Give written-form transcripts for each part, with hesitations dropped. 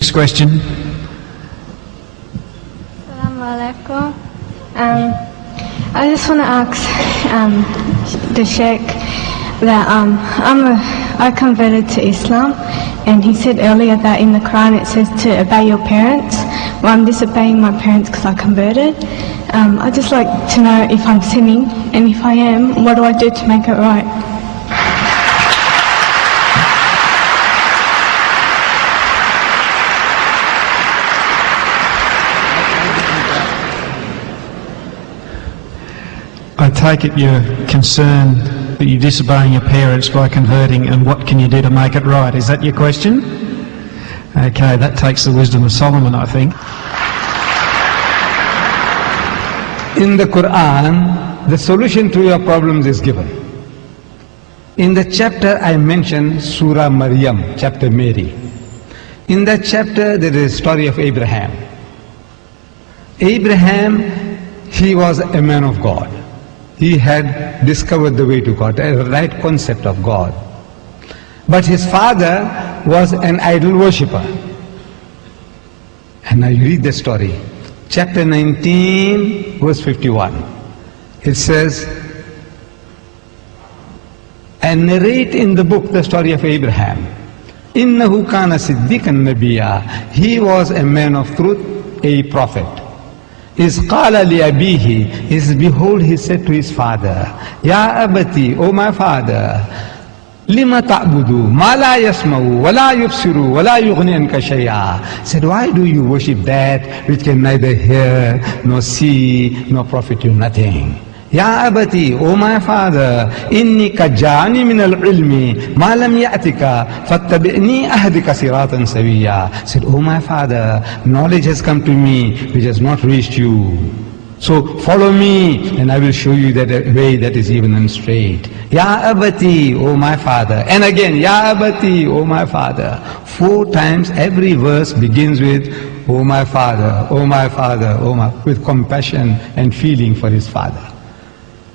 Next question. Assalamu alaikum. I just want to ask the Sheikh that I converted to Islam, and he said earlier that in the Quran it says to obey your parents. Well, I'm disobeying my parents because I converted. I'd just like to know if I'm sinning, and if I am, what do I do to make it right? I take it you're concerned that you're disobeying your parents by converting, and what can you do to make it right? Is that your question? Okay, that takes the wisdom of Solomon, I think. In the Quran, the solution to your problems is given. In the chapter I mentioned, Surah Maryam, chapter Mary. In that chapter there is a story of Abraham. Abraham, he was a man of God. He had discovered the way to God, a right concept of God. But his father was an idol worshipper. And now you read the story. Chapter 19, verse 51. It says, and narrate in the book the story of Abraham. إِنَّهُ كَانَ صِدِّيقًا نَبِيًّا. He was a man of truth, a prophet. إِذْ قَالَ لِأَبِيهِ. Is behold, he said to his father, يَا أَبَتِي, O my father, لِمَ تَعْبُدُ مَا لَا يَسْمَعُ وَلَا يُبْصِرُ وَلَا يُغْنِي عَنْكَ شَيْئًا. Said, why do you worship that which can neither hear, nor see, nor profit you nothing? يا أبتي, O my father, إني قد جاءني من العلم ما لم يأتك فاتبعني أهدك صراطا سويا. Said, O my father, knowledge has come to me which has not reached you. So follow me and I will show you that way that is even and straight. Ya abati, O my father. And again, Ya abati, O my father. 4 times every verse begins with, O my father, O my father, O my, with compassion and feeling for his father,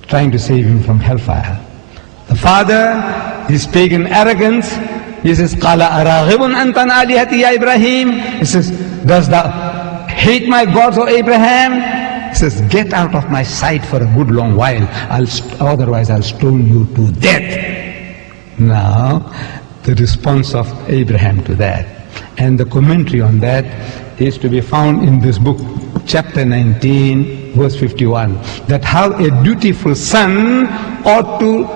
trying to save him from hellfire. The father, his pagan arrogance, he says, Qala araghibun antan alihati ya Ibrahim. He says, does thou hate my gods, O Abraham? He says, get out of my sight for a good long while, otherwise I'll stone you to death. Now, the response of Abraham to that, and the commentary on that is to be found in this book, chapter 19, verse 51, that how a dutiful son ought to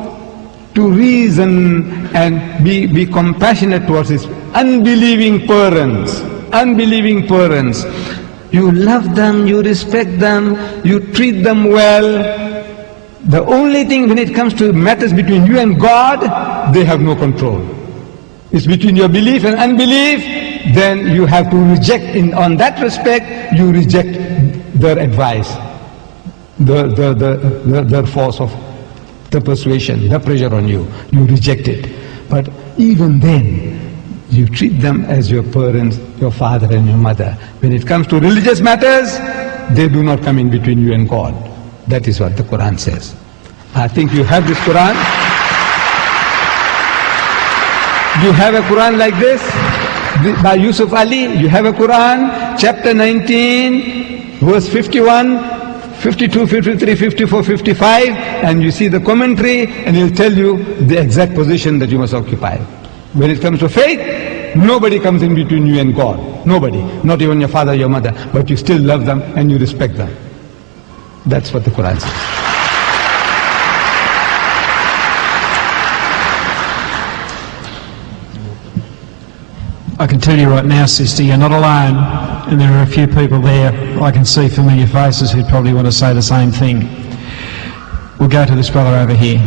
reason and be compassionate towards his unbelieving parents. Unbelieving parents. You love them, you respect them, you treat them well. The only thing when it comes to matters between you and God, they have no control. It's between your belief and unbelief, then you have to reject, on that respect, you reject their advice, their force of the persuasion, the pressure on you. You reject it. But even then, you treat them as your parents, your father and your mother. When it comes to religious matters, they do not come in between you and God. That is what the Quran says. I think you have this Quran. You have a Quran like this, by Yusuf Ali. You have a Quran, chapter 19, verse 51, 52, 53, 54, 55, and you see the commentary, and he'll tell you the exact position that you must occupy. When it comes to faith, nobody comes in between you and God. Nobody. Not even your father, your mother. But you still love them and you respect them. That's what the Quran says. I can tell you right now, sister, you're not alone, and there are a few people there, I can see familiar faces who probably want to say the same thing. We'll go to this brother over here.